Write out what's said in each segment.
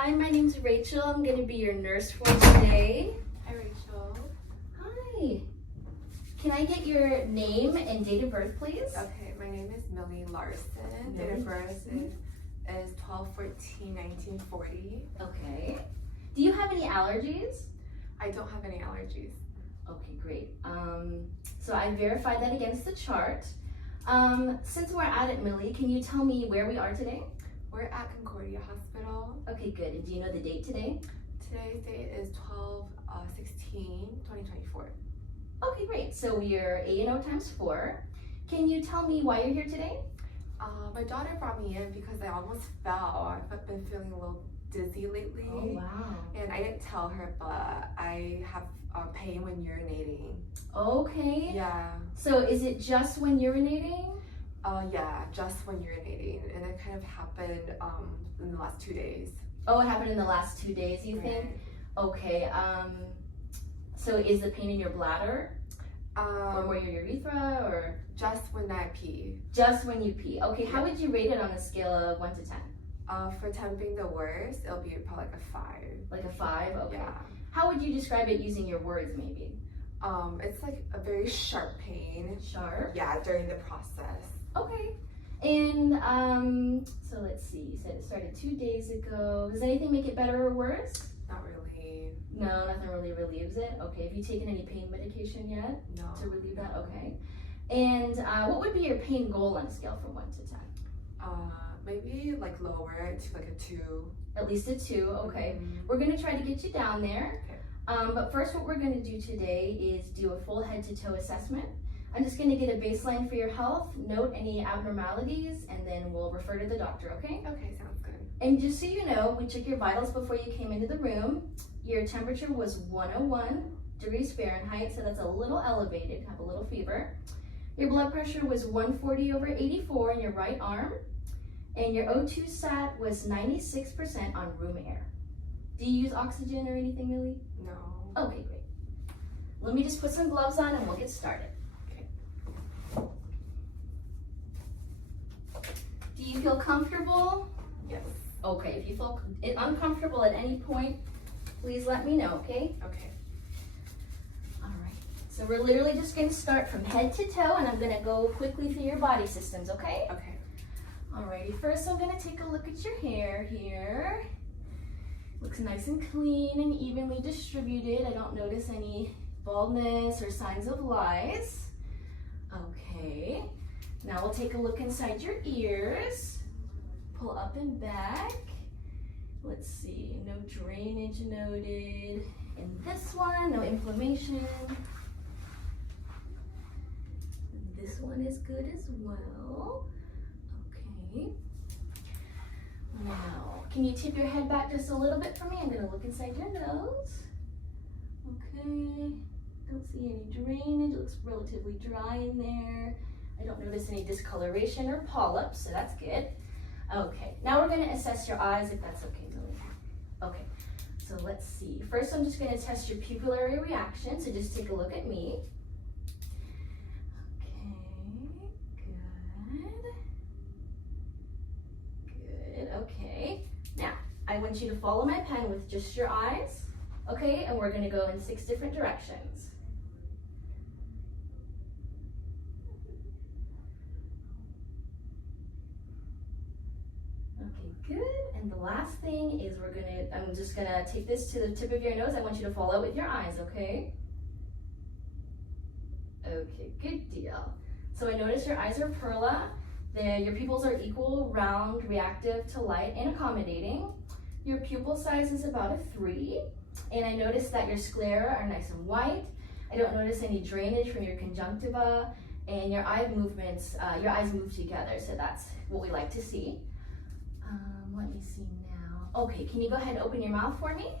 Hi, my name's Rachel. I'm going to be your nurse for today. Hi, Rachel. Hi. Can I get your name and date of birth, please? Okay, my name is Millie Larson. Date of birth is 12/14/1940. Okay. Do you have any allergies? I don't have any allergies. Okay, great. So I verified that against the chart. Since we're at it, Millie, can you tell me where we are today? We're at Concordia Hospital. Okay, good. And do you know the date today? Today's date is 12/16/2024. Okay, great. So we're A&O times 4. Can you tell me why you're here today? My daughter brought me in because I almost fell. I've been feeling a little dizzy lately. Oh, wow. And I didn't tell her, but I have pain when urinating. Okay. Yeah. So is it just when urinating? Yeah, just when urinating. And it kind of happened in the last 2 days. Oh, it happened in the last 2 days, you think? Okay. So is the pain in your bladder? Or more your urethra, or? Just when I pee. Just when you pee. Okay, how would you rate it on a scale of 1 to 10? For 10 being the worst, it'll be probably like a 5. Like a 5? Okay. Yeah. How would you describe it using your words, maybe? It's like a very sharp pain. Sharp? Yeah, during the process. Okay. And so let's see, you said it started 2 days ago. Does anything make it better or worse? Not really. No, nothing really relieves it. Okay, have you taken any pain medication yet? No. To relieve that? Okay. And what would be your pain goal on a scale from 1 to 10? Maybe like lower to like a 2. At least a 2, okay. Mm-hmm. We're gonna try to get you down there. Okay. But first what we're gonna do today is do a full head to toe assessment. I'm just gonna get a baseline for your health, note any abnormalities, and then we'll refer to the doctor, okay? Okay, sounds good. And just so you know, we took your vitals before you came into the room. Your temperature was 101 degrees Fahrenheit, so that's a little elevated, have a little fever. Your blood pressure was 140/84 in your right arm, and your O2 sat was 96% on room air. Do you use oxygen or anything, Millie? No. Okay, great. Let me just put some gloves on and we'll get started. Do you feel comfortable? Yes. Okay, if you feel uncomfortable at any point, please let me know, okay? Okay. All right, so we're literally just gonna start from head to toe, and I'm gonna go quickly through your body systems, okay? Okay. Alrighty, first I'm gonna take a look at your hair here. Looks nice and clean and evenly distributed. I don't notice any baldness or signs of lice. Okay. Now we'll take a look inside your ears. Pull up and back. Let's see, no drainage noted. In this one, no inflammation. This one is good as well. Okay. Now, can you tip your head back just a little bit for me? I'm gonna look inside your nose. Okay. Don't see any drainage. It looks relatively dry in there. I don't notice any discoloration or polyps, so that's good. Okay, now we're gonna assess your eyes, if that's okay, Millie. Okay, so let's see. First, I'm just gonna test your pupillary reaction, so just take a look at me. Okay, good. Good, okay. Now, I want you to follow my pen with just your eyes, okay? And we're gonna go in 6 different directions. Okay, good. And the last thing is I'm just gonna take this to the tip of your nose. I want you to follow with your eyes, okay? Okay, good deal. So I notice your eyes are perla. Your pupils are equal, round, reactive to light, and accommodating. Your pupil size is about a 3. And I notice that your sclera are nice and white. I don't notice any drainage from your conjunctiva, and your eye movements, your eyes move together, so that's what we like to see. Let me see now. Okay, can you go ahead and open your mouth for me?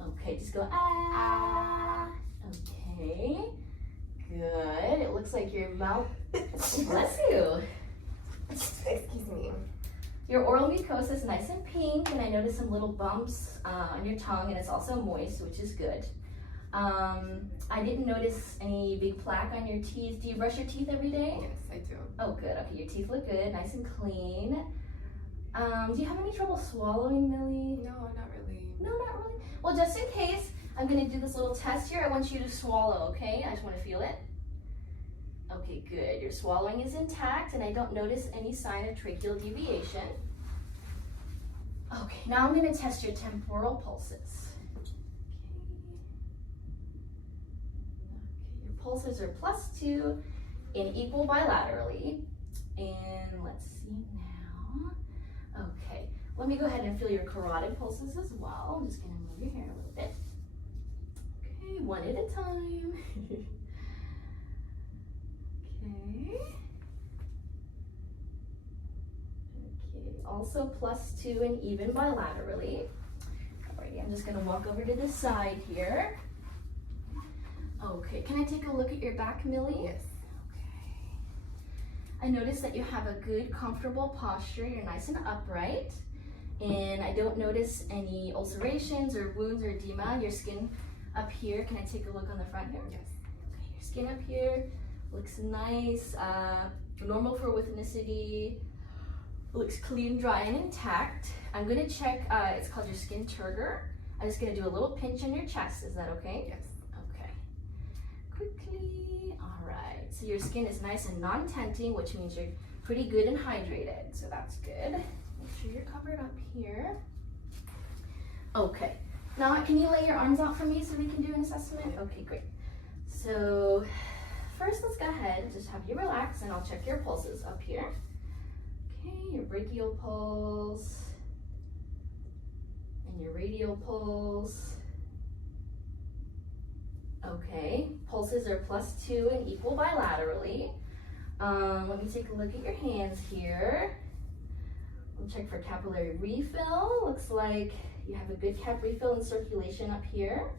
Okay, just go ah. Okay, good. It looks like your mouth, bless you. Excuse me. Your oral mucosa is nice and pink, and I notice some little bumps on your tongue, and it's also moist, which is good. I didn't notice any big plaque on your teeth. Do you brush your teeth every day? Yes, I do. Oh, good. Okay, your teeth look good, nice and clean. Do you have any trouble swallowing, Millie? No, not really. No, not really. Well, just in case, I'm gonna do this little test here. I want you to swallow, okay? I just wanna feel it. Okay, good. Your swallowing is intact and I don't notice any sign of tracheal deviation. Okay, now I'm gonna test your temporal pulses. Okay, your pulses are +2 and equal bilaterally. And let's see now. Okay, let me go ahead and feel your carotid pulses as well. I'm just gonna move your hair a little bit. Okay, one at a time. Okay. Okay, also +2 and even bilaterally. Alrighty, I'm just gonna walk over to the side here. Okay, can I take a look at your back, Millie? Yes. Okay. I notice that you have a good, comfortable posture. You're nice and upright. And I don't notice any ulcerations or wounds or edema. Your skin up here, can I take a look on the front here? Yes. Okay, your skin up here looks nice, normal for ethnicity, looks clean, dry, and intact. I'm gonna check, it's called your skin turgor. I'm just gonna do a little pinch on your chest, is that okay? Yes. Okay. Quickly, all right. So your skin is nice and non-tenting, which means you're pretty good and hydrated, so that's good. Make sure you're covered up here. Okay, now can you lay your arms out for me so we can do an assessment? Okay, great. So first, let's go ahead and just have you relax and I'll check your pulses up here. Okay, your brachial pulse and your radial pulse. Okay, pulses are +2 and equal bilaterally. Let me take a look at your hands here. We'll check for capillary refill. Looks like you have a good cap refill and circulation up here.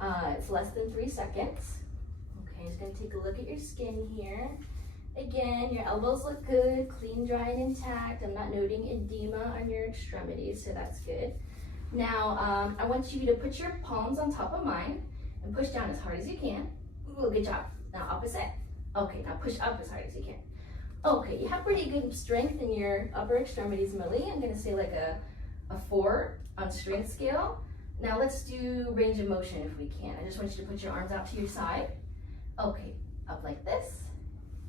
It's less than 3 seconds. Okay, just gonna take a look at your skin here. Again, your elbows look good, clean, dry, and intact. I'm not noting edema on your extremities, so that's good. Now, I want you to put your palms on top of mine and push down as hard as you can. Ooh, good job. Now opposite. Okay, now push up as hard as you can. Okay, you have pretty good strength in your upper extremities, Millie. I'm gonna say like a 4 on strength scale. Now let's do range of motion if we can. I just want you to put your arms out to your side. Okay, up like this,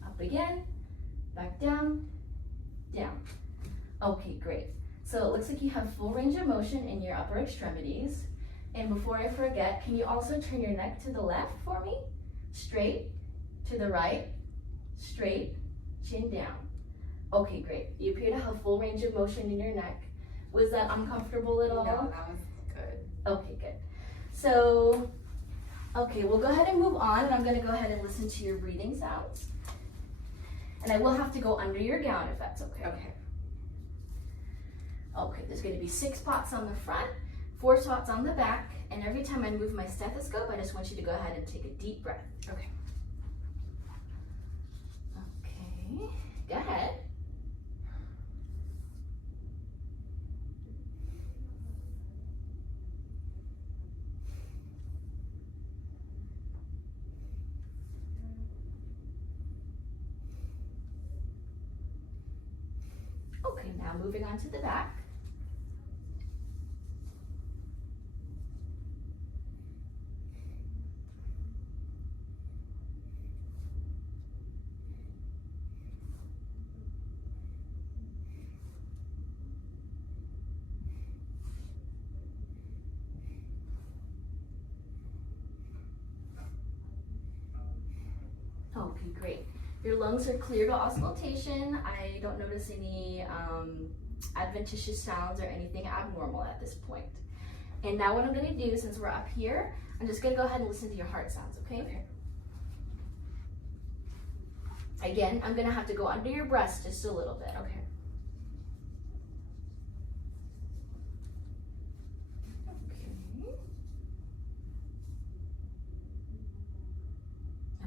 up again, back down, down. Okay, great. So it looks like you have full range of motion in your upper extremities. And before I forget, can you also turn your neck to the left for me? Straight, to the right, straight, chin down. Okay, great. You appear to have full range of motion in your neck. Was that uncomfortable at all? No, that was good. Okay, good. So, okay, we'll go ahead and move on, and I'm gonna go ahead and listen to your breathing sounds. And I will have to go under your gown if that's okay. Okay. Okay, there's gonna be 6 spots on the front, 4 spots on the back, and every time I move my stethoscope, I just want you to go ahead and take a deep breath. Okay. Okay, go ahead. Okay, now moving on to the back. Okay, great. Your lungs are clear to auscultation. I don't notice any adventitious sounds or anything abnormal at this point. And now what I'm gonna do, since we're up here, I'm just gonna go ahead and listen to your heart sounds, okay? Okay. Again, I'm gonna have to go under your breast just a little bit. Okay.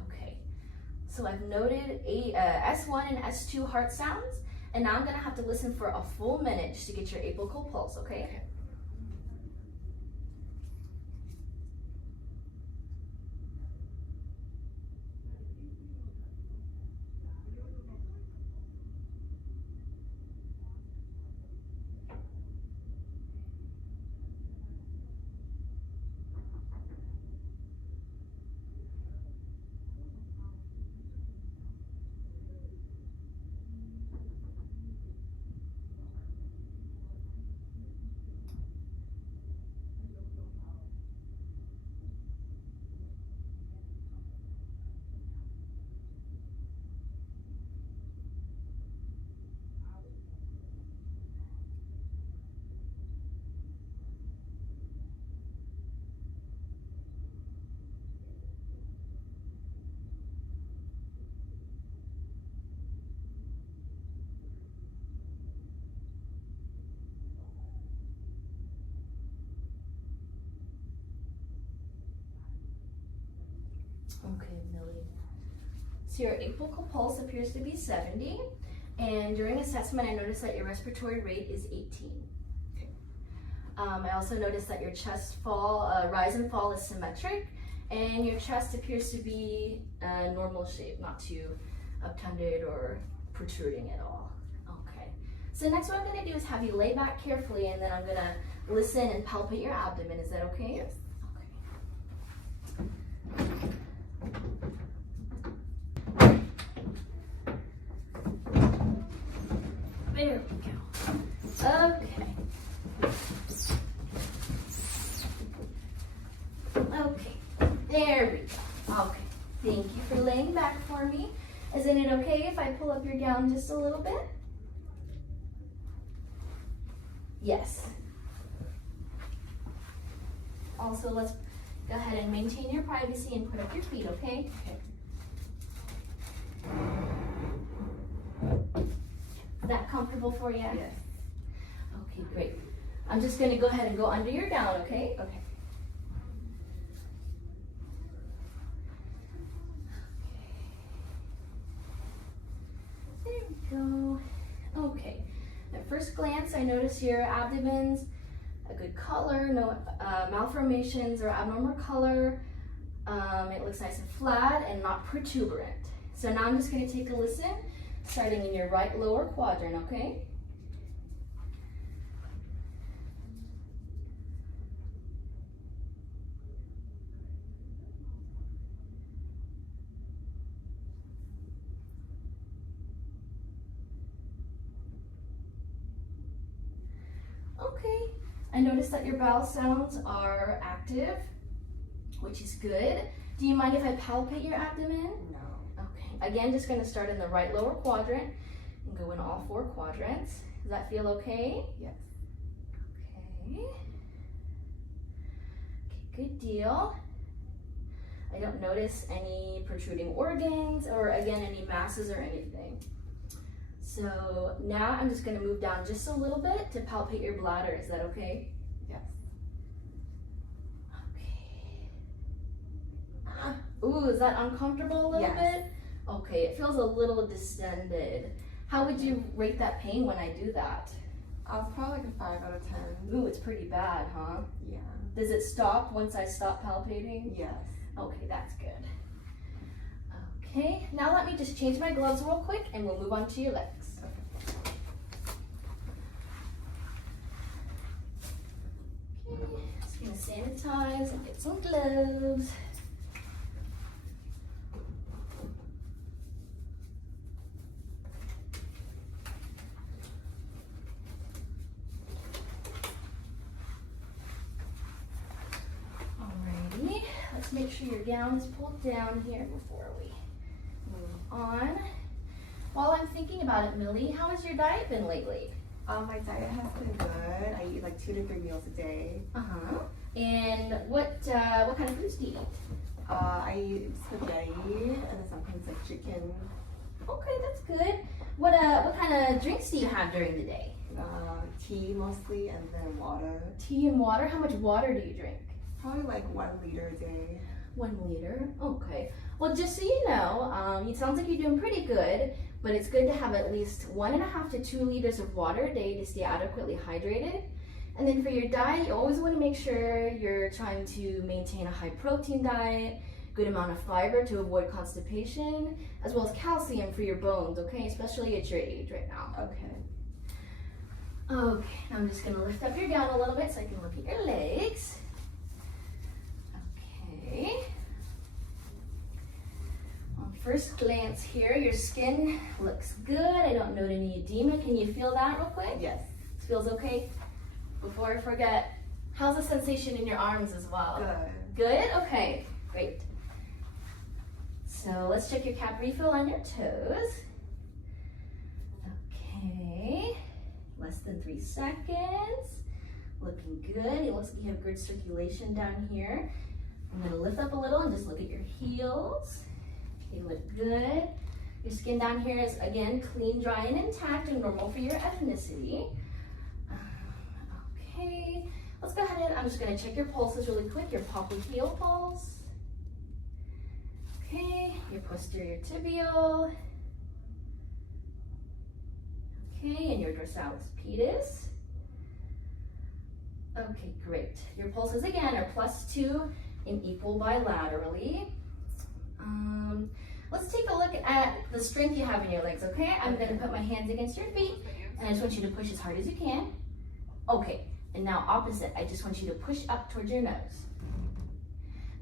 Okay, so I've noted S1 and S2 heart sounds, and now I'm gonna have to listen for a full minute just to get your apical pulse, okay? Okay. Okay, Millie. So your apical pulse appears to be 70, and during assessment, I noticed that your respiratory rate is 18. Okay. I also noticed that your chest rise and fall is symmetric, and your chest appears to be a normal shape, not too obtunded or protruding at all. Okay. So next what I'm gonna do is have you lay back carefully, and then I'm gonna listen and palpate your abdomen. Is that okay? Yes. There we go. Okay. Okay. There we go. Okay. Thank you for laying back for me. Isn't it okay if I pull up your gown just a little bit? Yes. Also, let's go ahead and maintain your privacy and put up your feet, okay? Okay. Is that comfortable for you? Yes. Okay, great. I'm just gonna go ahead and go under your gown, okay? Okay. There we go. Okay. At first glance, I notice your abdomen's a good color, no malformations or abnormal color. It looks nice and flat and not protuberant. So now I'm just going to take a listen, starting in your right lower quadrant, okay? Okay, I notice that your bowel sounds are active, which is good. Do you mind if I palpate your abdomen? No. Okay, again, just gonna start in the right lower quadrant and go in all 4 quadrants. Does that feel okay? Yes. Okay. Okay, good deal. I don't notice any protruding organs or again, any masses or anything. So now I'm just gonna move down just a little bit to palpate your bladder. Is that okay? Yes. Okay. Ooh, is that uncomfortable a little Yes. bit? Okay, it feels a little distended. How would you rate that pain when I do that? Probably like a 5 out of 10. Ooh, it's pretty bad, huh? Yeah. Does it stop once I stop palpating? Yes. Okay, that's good. Okay, now let me just change my gloves real quick and we'll move on to your legs. Okay, just gonna sanitize and get some gloves. Alrighty, let's make sure your gown is pulled down here before we move on. While I'm thinking about it, Millie, how has your diet been lately? My diet has been good. I eat like 2 to 3 meals a day. Uh-huh. And what kind of foods do you eat? I eat spaghetti and then sometimes like chicken. Okay, that's good. What kind of drinks do you have during the day? Tea mostly, and then water. Tea and water? How much water do you drink? Probably like 1 liter a day. 1 liter. Okay. Well, just so you know, it sounds like you're doing pretty good, but it's good to have at least 1.5 to 2 liters of water a day to stay adequately hydrated. And then for your diet, you always want to make sure you're trying to maintain a high protein diet, good amount of fiber to avoid constipation, as well as calcium for your bones, okay? Especially at your age right now. Okay. Okay, I'm just gonna lift up your gown a little bit so I can look at your legs. Okay. On first glance here, your skin looks good. I don't note any edema. Can you feel that real quick? Yes. It feels okay? Before I forget, how's the sensation in your arms as well? Good. Good? Okay, great. So let's check your cap refill on your toes. Okay. Less than 3 seconds. Looking good. It looks like you have good circulation down here. I'm gonna lift up a little and just look at your heels. They look good. Your skin down here is, again, clean, dry, and intact and normal for your ethnicity. Okay, let's go ahead and I'm just gonna check your pulses really quick, your popliteal pulse. Okay, your posterior tibial. Okay, and your dorsalis pedis. Okay, great. Your pulses again are +2 and equal bilaterally. Let's take a look at the strength you have in your legs, okay? I'm gonna put my hands against your feet, and I just want you to push as hard as you can. Okay, and now opposite, I just want you to push up towards your nose.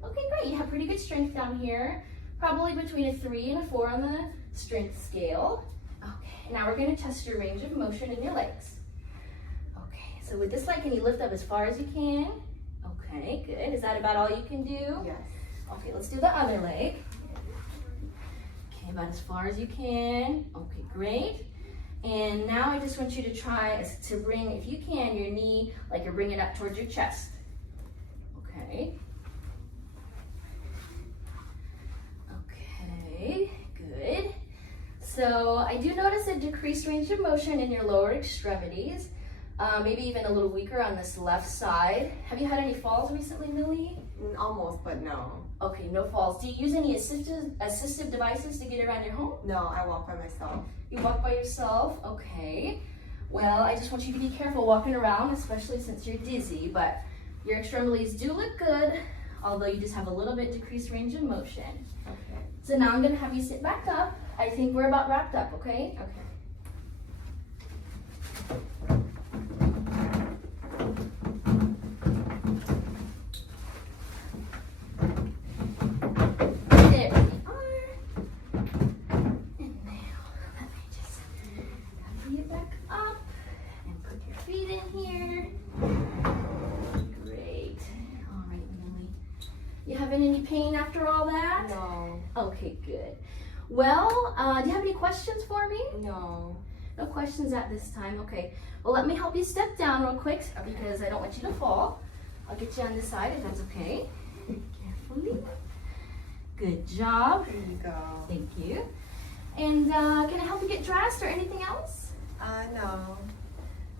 Okay, great, you have pretty good strength down here. Probably between a 3 and a 4 on the strength scale. Okay, now we're gonna test your range of motion in your legs. Okay, so with this leg, can you lift up as far as you can? Okay, good. Is that about all you can do? Yes. Okay, let's do the other leg. Okay, about as far as you can. Okay, great. And now I just want you to try to bring, if you can, your knee like you're bringing it up towards your chest. Okay. Okay, good. So I do notice a decreased range of motion in your lower extremities. Maybe even a little weaker on this left side. Have you had any falls recently, Millie? Almost, but no. Okay, no falls. Do you use any assistive devices to get around your home? No, I walk by myself. You walk by yourself? Okay. Well, I just want you to be careful walking around, especially since you're dizzy, but your extremities do look good, although you just have a little bit decreased range of motion. Okay. So now I'm gonna have you sit back up. I think we're about wrapped up, okay? Okay. There we are. And now, let me just cover you back up and put your feet in here. Great. All right, Millie. You having any pain after all that? No. Okay, good. Well, do you have any questions for me? No. No questions at this time, okay. Well, let me help you step down real quick because I don't want you to fall. I'll get you on this side if that's okay. Carefully. Good job. There you go. Thank you. And can I help you get dressed or anything else? No.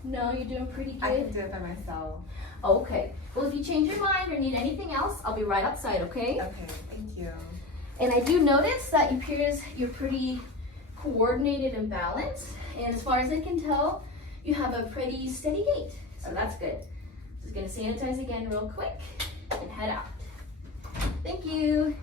No, you're doing pretty good. I can do it by myself. Okay. Well, if you change your mind or need anything else, I'll be right outside, okay? Okay, thank you. And I do notice that it appears you're pretty coordinated and balanced. And as far as I can tell, you have a pretty steady gait. So that's good. Just gonna sanitize again real quick and head out. Thank you.